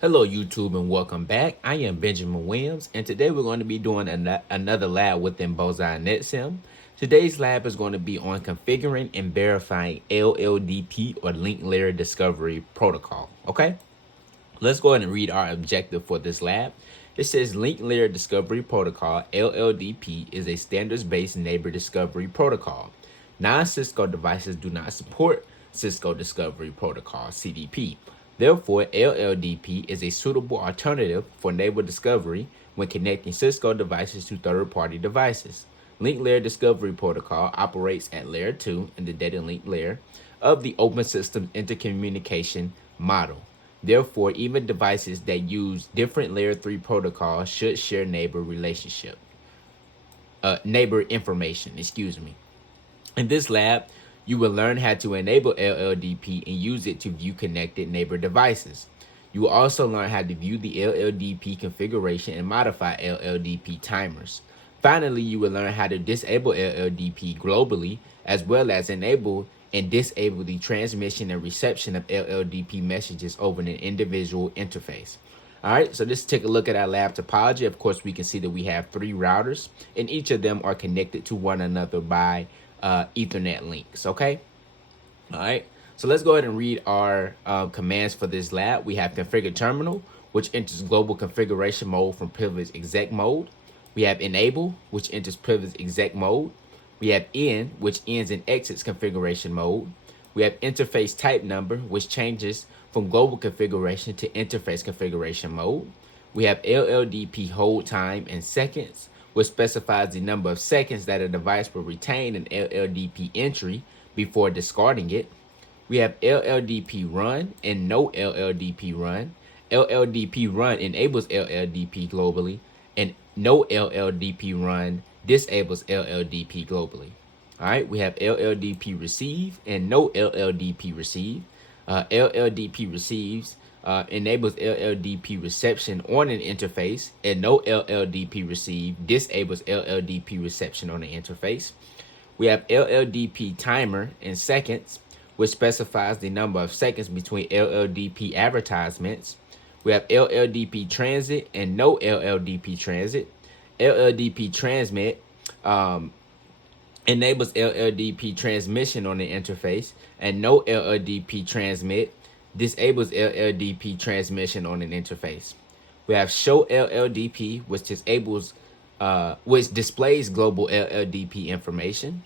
Hello YouTube and welcome back. I am Benjamin Williams and today we're going to be doing another lab within Boson NetSim. Today's lab is going to be on configuring and verifying LLDP or Link Layer Discovery Protocol. Okay, let's go ahead and read our objective for this lab. It says Link Layer Discovery Protocol LLDP is a standards-based neighbor discovery protocol. Non-Cisco devices do not support Cisco Discovery Protocol CDP. Therefore, LLDP is a suitable alternative for neighbor discovery when connecting Cisco devices to third-party devices. Link Layer Discovery Protocol operates at Layer 2 in the data link layer of the Open Systems Intercommunication model. Therefore, even devices that use different Layer 3 protocols should share neighbor information, In this lab, you will learn how to enable LLDP and use it to view connected neighbor devices. You will also learn how to view the LLDP configuration and modify LLDP timers. Finally, you will learn how to disable LLDP globally, as well as enable and disable the transmission and reception of LLDP messages over an individual interface. All right, so let's take a look at our lab topology. Of course, we can see that we have 3 routers, and each of them are connected to one another by Ethernet links, okay? All right, so let's go ahead and read our commands for this lab. We have configure terminal, which enters global configuration mode from privilege exec mode. We have enable, which enters privilege exec mode. We have end, which ends and exits configuration mode. We have interface type number, which changes from global configuration to interface configuration mode. We have LLDP hold time in seconds, which specifies the number of seconds that a device will retain an LLDP entry before discarding it. We have LLDP run and no LLDP run. LLDP run enables LLDP globally, and no LLDP run disables LLDP globally. All right, we have LLDP receive and no LLDP receive. LLDP receives enables LLDP reception on an interface, and no LLDP receive disables LLDP reception on the interface. We have LLDP timer in seconds, which specifies the number of seconds between LLDP advertisements. We have LLDP transit and no LLDP transit. LLDP transmit enables LLDP transmission on the interface, and no LLDP transmit disables LLDP transmission on an interface. We have show LLDP, which displays global LLDP information.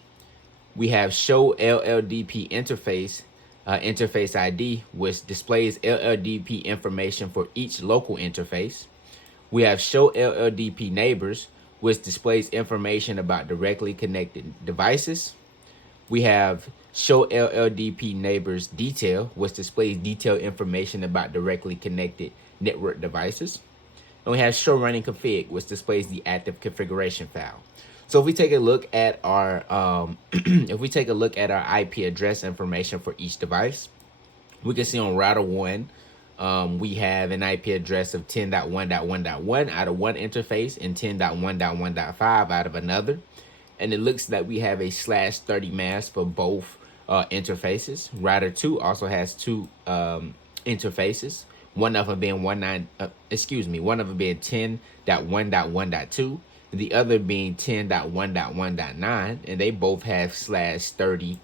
We have show LLDP interface interface ID, which displays LLDP information for each local interface. We have show LLDP neighbors, which displays information about directly connected devices. We have show LLDP neighbors detail, which displays detailed information about directly connected network devices. And we have show running config, which displays the active configuration file. So if we take a look at our IP address information for each device, we can see on router 1, we have an IP address of 10.1.1.1 out of one interface and 10.1.1.5 out of another. And it looks like we have a /30 mask for both interfaces. Router 2 also has 2 interfaces. One of them being 10.1.1.2, and the other being 10.1.1.9, and they both have /30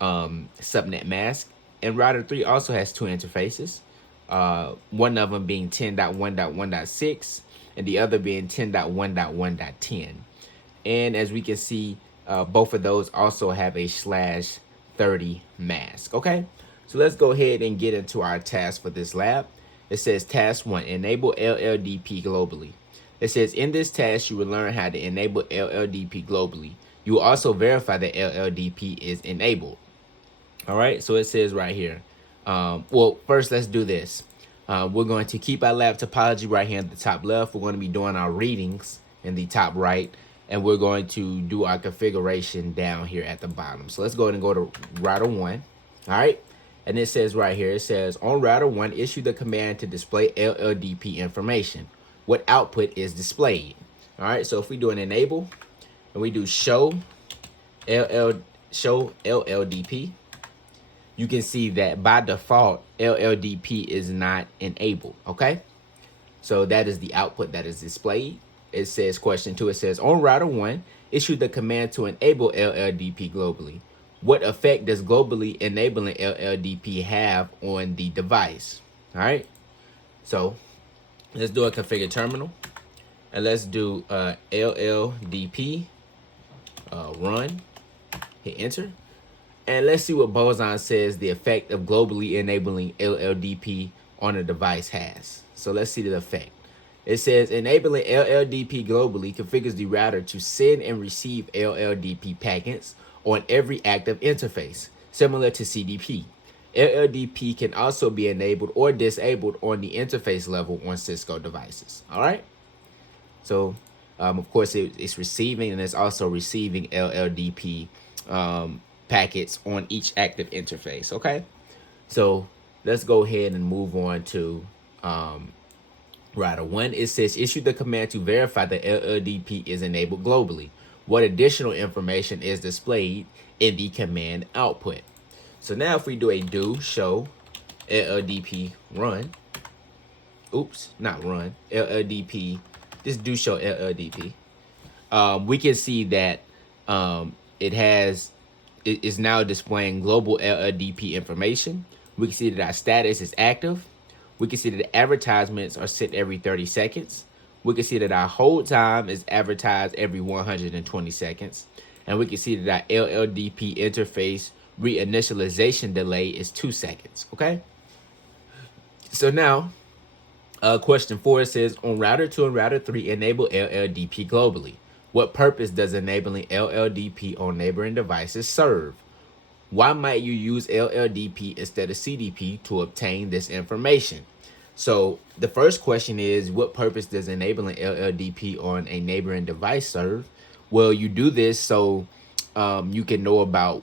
subnet mask. And router 3 also has 2 interfaces. One of them being 10.1.1.6, and the other being 10.1.1.10. And as we can see, both of those also have a /30 mask. Okay, so let's go ahead and get into our task for this lab. It says task 1, enable LLDP globally. It says in this task, you will learn how to enable LLDP globally. You will also verify that LLDP is enabled. All right, so it says right here. Well, first let's do this. We're going to keep our lab topology right here at the top left. We're going to be doing our readings in the top right, and we're going to do our configuration down here at the bottom. So let's go ahead and go to router 1. All right, and it says right here, it says on router 1, issue the command to display LLDP information. What output is displayed? All right, so if we do an enable and we do show LLDP, you can see that by default LLDP is not enabled. Okay, So that is the output that is displayed. It says question 2, it says on router 1, issue the command to enable LLDP globally. What effect does globally enabling LLDP have on the device? All right. So let's do a configure terminal, and let's do LLDP run, hit enter. And let's see what Boson says the effect of globally enabling LLDP on a device has. So let's see the effect. It says enabling LLDP globally configures the router to send and receive LLDP packets on every active interface, similar to CDP. LLDP can also be enabled or disabled on the interface level on Cisco devices. All right. So, of course, it's receiving and it's also receiving LLDP packets on each active interface. Okay. So let's go ahead and move on to router 1. It says issue the command to verify that LLDP is enabled globally. What additional information is displayed in the command output? So now if we do a do show LLDP run, oops, not run, LLDP, just do show LLDP, we can see that it is now displaying global LLDP information. We can see that our status is active. We can see that the advertisements are sent every 30 seconds. We can see that our hold time is advertised every 120 seconds. And we can see that our LLDP interface reinitialization delay is 2 seconds, okay? So now, question 4 says, on router 2 and router 3, enable LLDP globally. What purpose does enabling LLDP on neighboring devices serve? Why might you use LLDP instead of CDP to obtain this information? So the first question is, what purpose does enabling LLDP on a neighboring device serve? Well, you do this so you can know about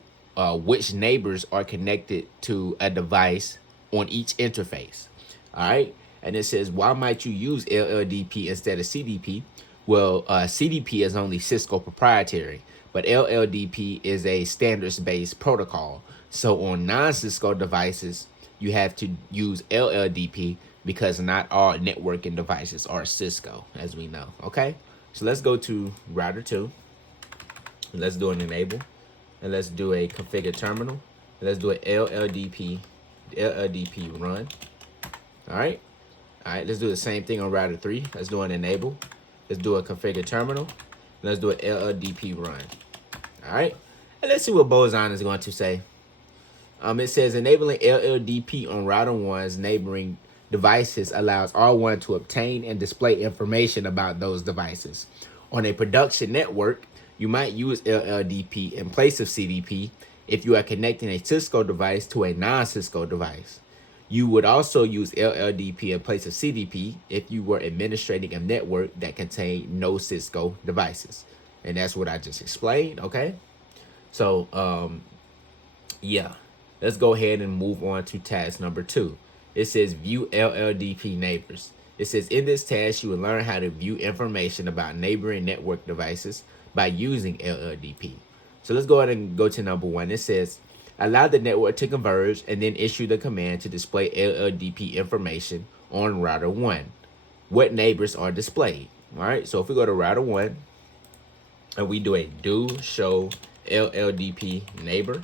which neighbors are connected to a device on each interface. All right. And it says, why might you use LLDP instead of CDP? Well, CDP is only Cisco proprietary, but LLDP is a standards-based protocol. So on non-Cisco devices, you have to use LLDP because not all networking devices are Cisco, as we know. Okay, so let's go to router 2. Let's do an enable, and let's do a configure terminal. Let's do an LLDP run. All right. Let's do the same thing on router 3. Let's do an enable. Let's do a configure terminal. Let's do an LLDP run. All right. And let's see what Boson is going to say. It says enabling LLDP on router 1's neighboring devices allows R1 to obtain and display information about those devices. On a production network, you might use LLDP in place of CDP if you are connecting a Cisco device to a non-Cisco device. You would also use LLDP in place of CDP if you were administrating a network that contained no Cisco devices. And that's what I just explained, okay? So, yeah. Let's go ahead and move on to task number 2. It says view LLDP neighbors. It says in this task, you will learn how to view information about neighboring network devices by using LLDP. So let's go ahead and go to number 1. It says, allow the network to converge and then issue the command to display LLDP information on router 1. What neighbors are displayed? All right, so if we go to router 1 and we do a do show LLDP neighbor,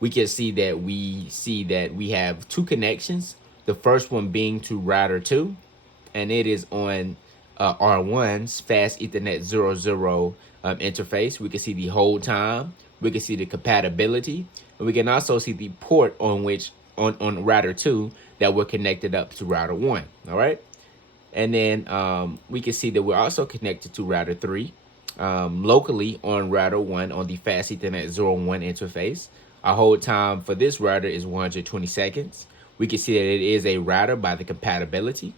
we can see that we have 2 connections. The first one being to router 2, and it is on R1's fast Ethernet 00 interface. We can see the hold time. We can see the compatibility, and we can also see the port on which on router 2 that we're connected up to router 1. All right, and then we can see that we're also connected to router 3 locally on router 1 on the fast Ethernet 01 interface. Our hold time for this router is 120 seconds. We can see that it is a router by the compatibility.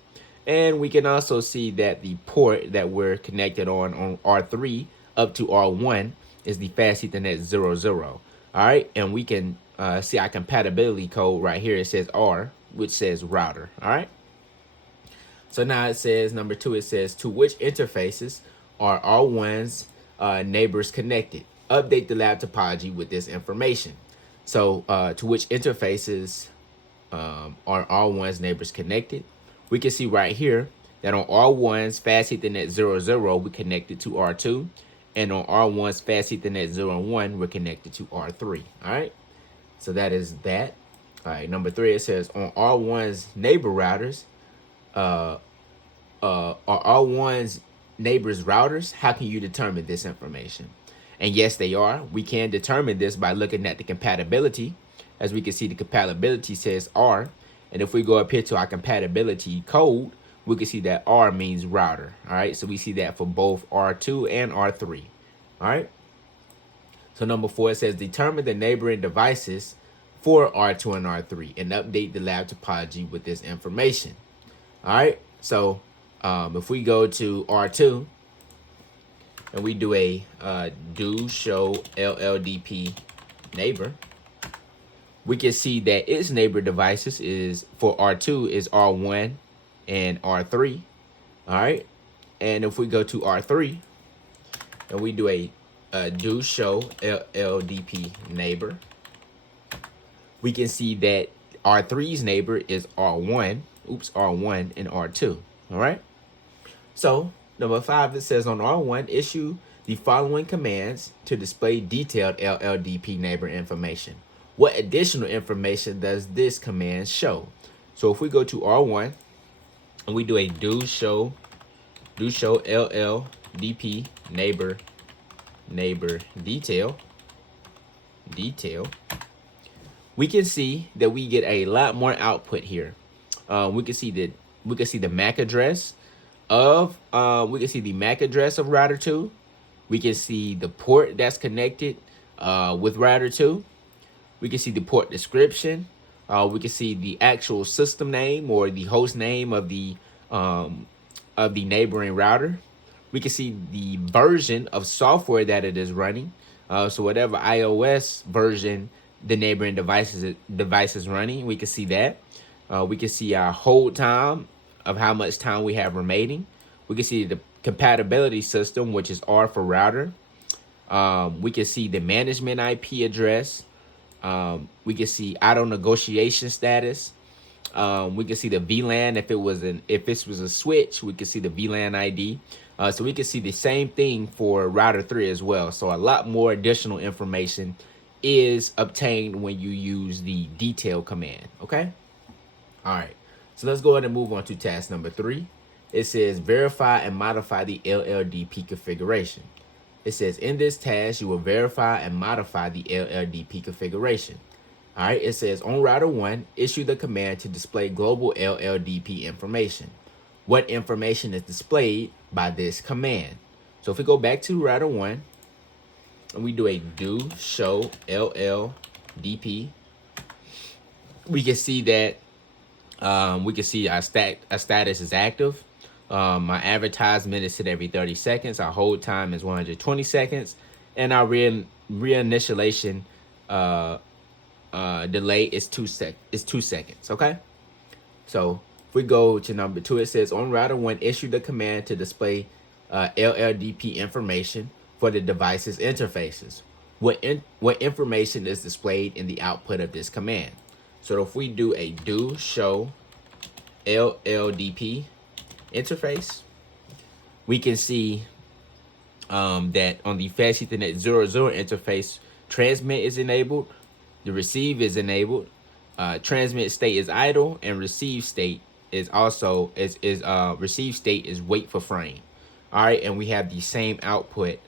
And we can also see that the port that we're connected on R3 up to R1 is the fast Ethernet 00. All right, and we can see our compatibility code right here. It says R, which says router. All right. So now it says number 2, it says to which interfaces are R1's neighbors connected? Update the lab topology with this information. So to which interfaces are R1's neighbors connected? we can see right here that on R1's Fast Ethernet 00, we connected to R2. And on R1's Fast Ethernet 01, we're connected to R3. All right. So that is that. All right. Number 3, it says on R1's neighbor routers, are R1's neighbors routers, how can you determine this information? And yes, they are. We can determine this by looking at the compatibility. As we can see, the compatibility says R. And if we go up here to our compatibility code, we can see that R means router. All right. So we see that for both R2 and R3. All right. So number 4, it says determine the neighboring devices for R2 and R3 and update the lab topology with this information. All right. So if we go to R2 and we do a do show LLDP neighbor, we can see that its neighbor devices is for R2 is R1 and R3. All right. And if we go to R3 and we do a do show LLDP neighbor, we can see that R3's neighbor is R1 and R2. All right. So number 5, it says on R1, issue the following commands to display detailed LLDP neighbor information. What additional information does this command show? So if we go to R1 and we do a do show LLDP neighbor detail, we can see that we get a lot more output here. We can see the MAC address of router 2. We can see the port that's connected with router 2. We can see the port description. We can see the actual system name or the host name of the neighboring router. We can see the version of software that it is running. So whatever iOS version the neighboring device is running, we can see that. We can see our hold time of how much time we have remaining. We can see the compatibility system, which is R for router. We can see the management IP address. We can see auto negotiation status. We can see the VLAN if this was a switch. We can see the VLAN ID. So we can see the same thing for router 3 as well. So a lot more additional information is obtained when you use the detail command. Okay. All right. So let's go ahead and move on to task number 3. It says verify and modify the LLDP configuration. It says in this task, you will verify and modify the LLDP configuration. All right. It says on router 1, issue the command to display global LLDP information. What information is displayed by this command? So if we go back to router 1 and we do a do show LLDP, we can see that our status is active. My advertisement is set every 30 seconds. Our hold time is 120 seconds. And our reinitialization delay is 2 seconds. Okay. So if we go to number 2, it says on router 1, issue the command to display LLDP information for the device's interfaces. What information is displayed in the output of this command? So if we do a do show LLDP interface, we can see that on the Fast Ethernet 00 interface, transmit is enabled, the receive is enabled, transmit state is idle, and receive state is also receive state is wait for frame. All right, and we have the same output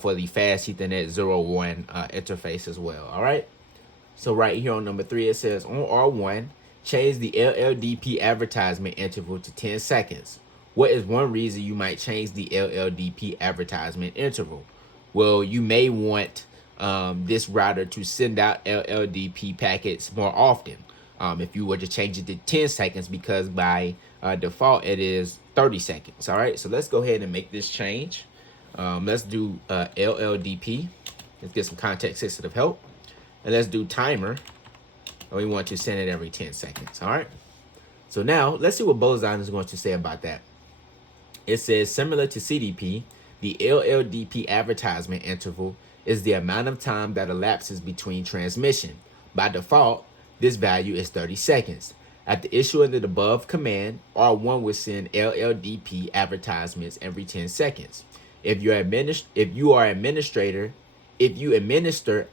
for the Fast Ethernet 01 interface as well. All right. So right here on number 3, it says on R1, change the LLDP advertisement interval to 10 seconds. What is one reason you might change the LLDP advertisement interval? Well, you may want this router to send out LLDP packets more often. If you were to change it to 10 seconds, because by default it is 30 seconds. All right, so let's go ahead and make this change. Let's do LLDP. Let's get some context sensitive help. And let's do timer. And we want to send it every 10 seconds. All right. So now let's see what Boson is going to say about that. It says similar to CDP, the LLDP advertisement interval is the amount of time that elapses between transmission. By default, this value is 30 seconds. After issuing the above command, R1 will send LLDP advertisements every 10 seconds. If you administer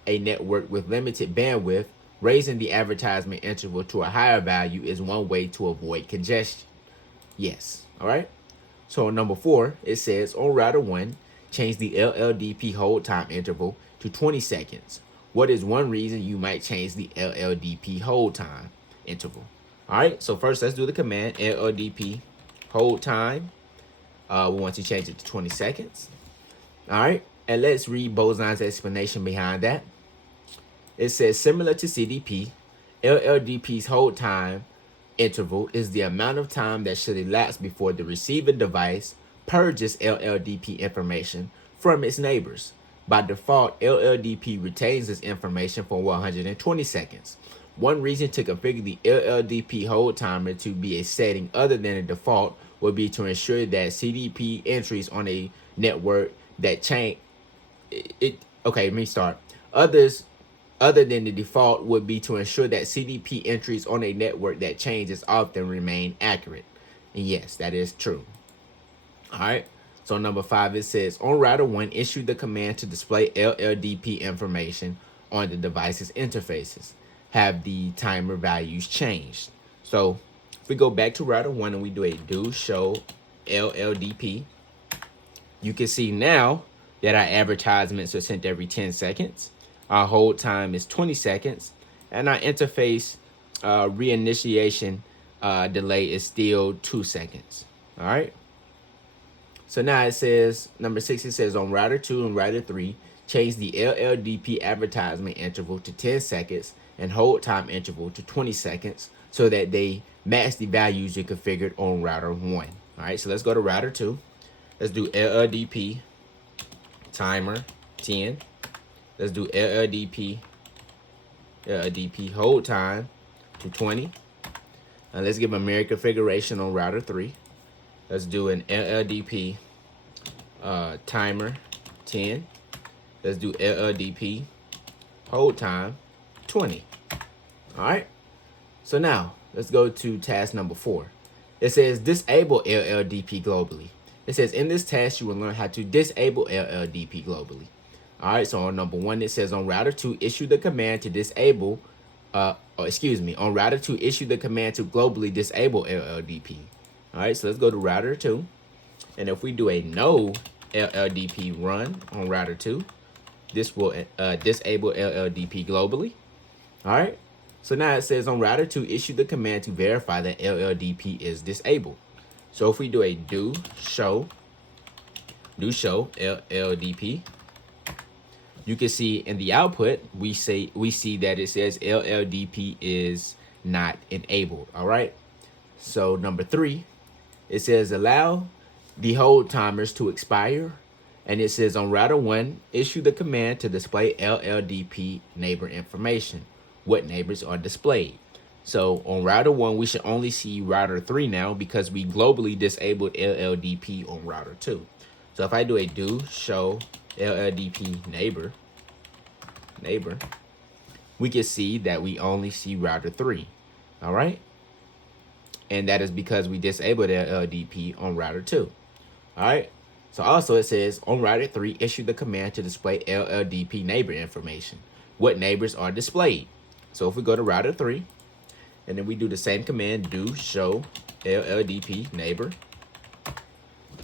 a network with limited bandwidth, raising the advertisement interval to a higher value is one way to avoid congestion. Yes. All right. So on number 4, it says on router 1, change the LLDP hold time interval to 20 seconds. What is one reason you might change the LLDP hold time interval? All right. So first, let's do the command LLDP hold time. We want to change it to 20 seconds. All right. And let's read Boson's explanation behind that. It says, similar to CDP, LLDP's hold time interval is the amount of time that should elapse before the receiving device purges LLDP information from its neighbors. By default, LLDP retains this information for 120 seconds. One reason to configure the LLDP hold timer to be a setting other than a default would be to ensure that CDP entries on a network that change okay, let me start. Other than the default would be to ensure that CDP entries on a network that changes often remain accurate. And yes, that is true. All right. So number 5, it says on router 1, issue the command to display LLDP information on the device's interfaces. Have the timer values changed? So if we go back to router 1 and we do a do show LLDP, you can see now that our advertisements are sent every 10 seconds. Our hold time is 20 seconds. And our interface reinitiation delay is still 2 seconds. All right. So now it says, number 6, it says on router 2 and router 3, change the LLDP advertisement interval to 10 seconds and hold time interval to 20 seconds so that they match the values you configured on router 1. All right, so let's go to router 2. Let's do LLDP timer 10. Let's do LLDP hold time to 20. And let's give a mirror configuration on router 3. Let's do an LLDP timer 10. Let's do LLDP hold time 20. All right. So now let's go to task number 4. It says disable LLDP globally. It says in this task you will learn how to disable LLDP globally. All right. So on number 1, it says on router 2, issue the command to disable. On router 2, issue the command to globally disable LLDP. All right. So let's go to router 2, and if we do a no LLDP run on router 2, this will disable LLDP globally. All right. So now it says on router 2, issue the command to verify that LLDP is disabled. So if we do a do show LLDP, you can see in the output we see that it says LLDP is not enabled. All right. So number 3, it says allow the hold timers to expire, and it says on router 1, issue the command to display LLDP neighbor information. What neighbors are displayed? So on router 1, we should only see router 3 now because we globally disabled LLDP on router 2. So if I do a do show LLDP neighbor, we can see that we only see router 3. All right. And that is because we disabled LLDP on router 2. All right. So also it says on router 3, issue the command to display LLDP neighbor information. What neighbors are displayed? So if we go to router 3, and then we do the same command, do show LLDP neighbor,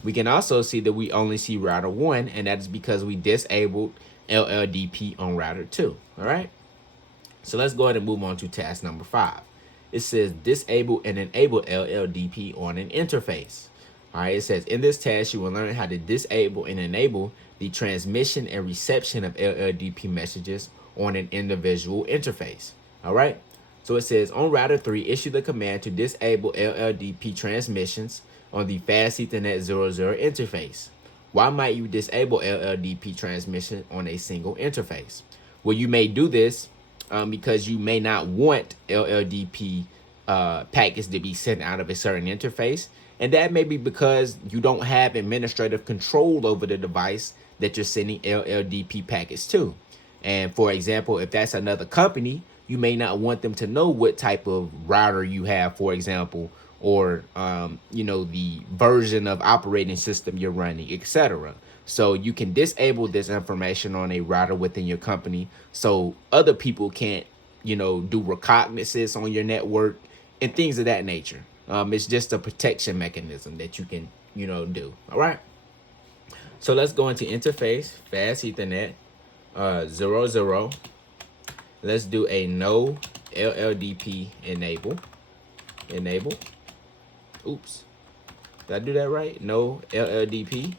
we can also see that we only see router 1, and that is because we disabled LLDP on router 2. All right. So let's go ahead and move on to task number 5. It says disable and enable LLDP on an interface. All right. It says in this task, you will learn how to disable and enable the transmission and reception of LLDP messages on an individual interface. All right. So it says on router 3, issue the command to disable LLDP transmissions on the Fast Ethernet 00 interface. Why might you disable LLDP transmission on a single interface? Well, you may do this because you may not want LLDP packets to be sent out of a certain interface. And that may be because you don't have administrative control over the device that you're sending LLDP packets to. And for example, if that's another company, you may not want them to know what type of router you have, for example, or the version of operating system you're running, etc. So you can disable this information on a router within your company so other people can't do recognizance on your network and things of that nature. It's just a protection mechanism that you can do. All right, so let's go into interface fast Ethernet 00. Let's do a no LLDP enable. Oops, did I do that right? No LLDP.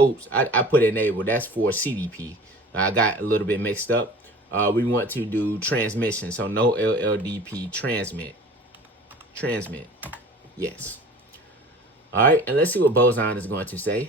Oops, I put enable. That's for CDP. I got a little bit mixed up. We want to do transmission. So no LLDP transmit. Yes. All right, and let's see what Boson is going to say.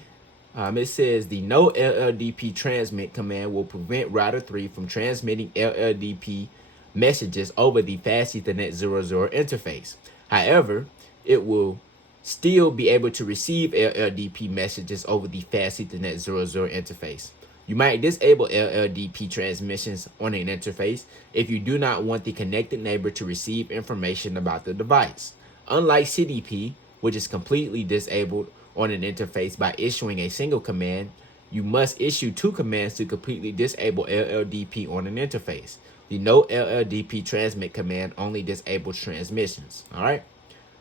It says the no LLDP transmit command will prevent router 3 from transmitting LLDP messages over the fast Ethernet 00 interface. However, it will still be able to receive LLDP messages over the fast Ethernet 00 interface. You might disable LLDP transmissions on an interface if you do not want the connected neighbor to receive information about the device. Unlike CDP, which is completely disabled on an interface by issuing a single command, you must issue 2 commands to completely disable LLDP on an interface. The no LLDP transmit command only disables transmissions. All right.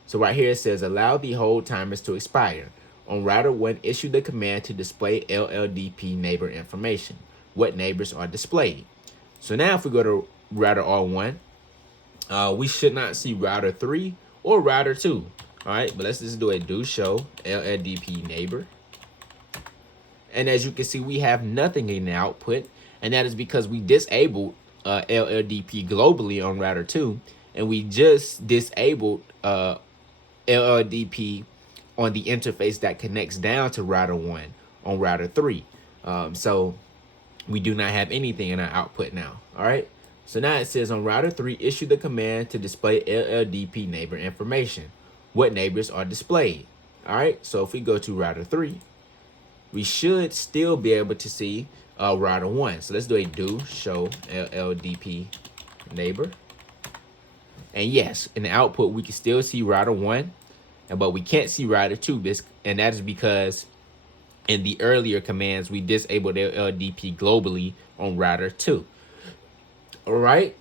So right here it says allow the hold timers to expire. On router 1, issue the command to display LLDP neighbor information. What neighbors are displayed? So now if we go to router R1, we should not see router 3 or router 2. All right, but let's just do a do show LLDP neighbor. And as you can see, we have nothing in the output, and that is because we disabled LLDP globally on router 2, and we just disabled LLDP on the interface that connects down to router 1 on router 3. So we do not have anything in our output now. All right, so now it says on router 3, issue the command to display LLDP neighbor information. What neighbors are displayed? All right, so if we go to router 3, we should still be able to see router 1. So let's do a do show LLDP neighbor. And yes, in the output, we can still see router 1, but we can't see router 2. And that is because in the earlier commands, we disabled LLDP globally on router 2. All right,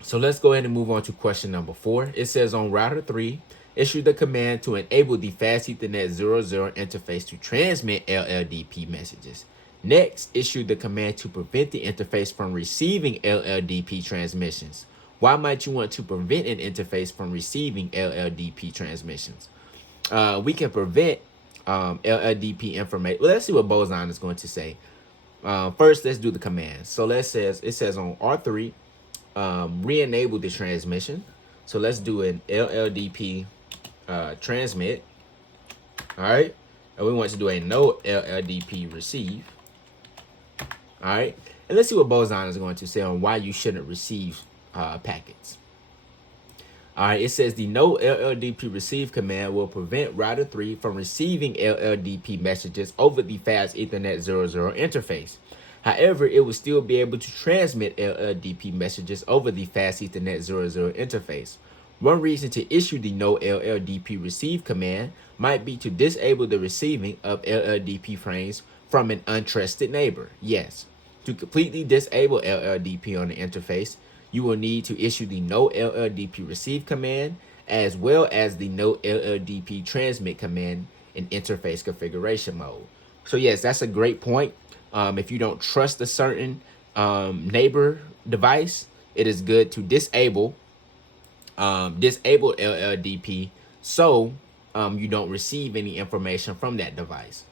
so let's go ahead and move on to question number 4. It says on router 3, issue the command to enable the fast Ethernet 00 interface to transmit LLDP messages. Next, issue the command to prevent the interface from receiving LLDP transmissions. Why might you want to prevent an interface from receiving LLDP transmissions? We can prevent LLDP information. Well, let's see what Boson is going to say. First, let's do the command. So it says on R3, re-enable the transmission. So let's do an LLDP transmit. All right, and we want to do a no LLDP receive. All right, and let's see what Boson is going to say on why you shouldn't receive packets. All right, it says the no LLDP receive command will prevent router 3 from receiving LLDP messages over the fast Ethernet 00 interface. However, it will still be able to transmit LLDP messages over the fast Ethernet 00 interface. One reason to issue the no LLDP receive command might be to disable the receiving of LLDP frames from an untrusted neighbor. Yes, to completely disable LLDP on the interface, you will need to issue the no LLDP receive command as well as the no LLDP transmit command in interface configuration mode. So yes, that's a great point. If you don't trust a certain neighbor device, it is good to disable LLDP so you don't receive any information from that device.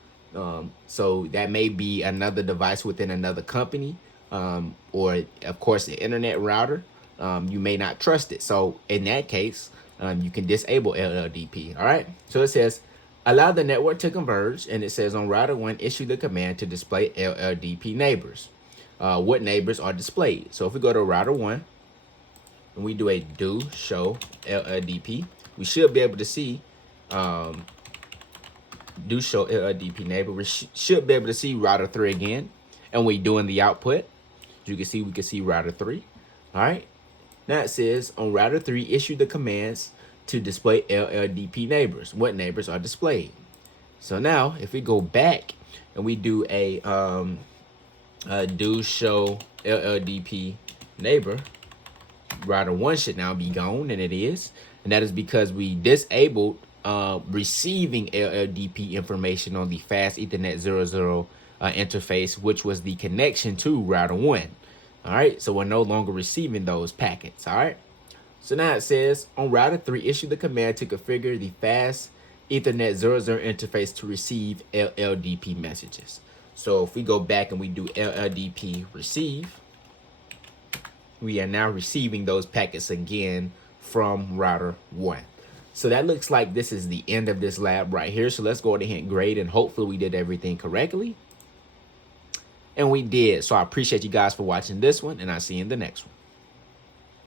So that may be another device within another company, or of course the internet router. You may not trust it. So in that case, you can disable LLDP. All right. So it says allow the network to converge, and it says on router 1, issue the command to display LLDP neighbors. What neighbors are displayed? So if we go to router 1 and we do a do show LLDP, we should be able to see do show LLDP neighbor. We should be able to see router 3 again, and we doing the output. You can see we can see router 3. All right. Now it says on router 3, issue the commands to display LLDP neighbors. What neighbors are displayed? So now if we go back and we do a do show LLDP neighbor, router 1 should now be gone, and it is. And that is because we disabled receiving LLDP information on the fast Ethernet 00 interface, which was the connection to router 1. All right, so we're no longer receiving those packets. All right, so now it says on router 3, issue the command to configure the fast Ethernet 00 interface to receive LLDP messages. So if we go back and we do LLDP receive, we are now receiving those packets again from router 1. So that looks like this is the end of this lab right here. So let's go ahead and grade, and hopefully we did everything correctly. And we did. So I appreciate you guys for watching this one, and I'll see you in the next one.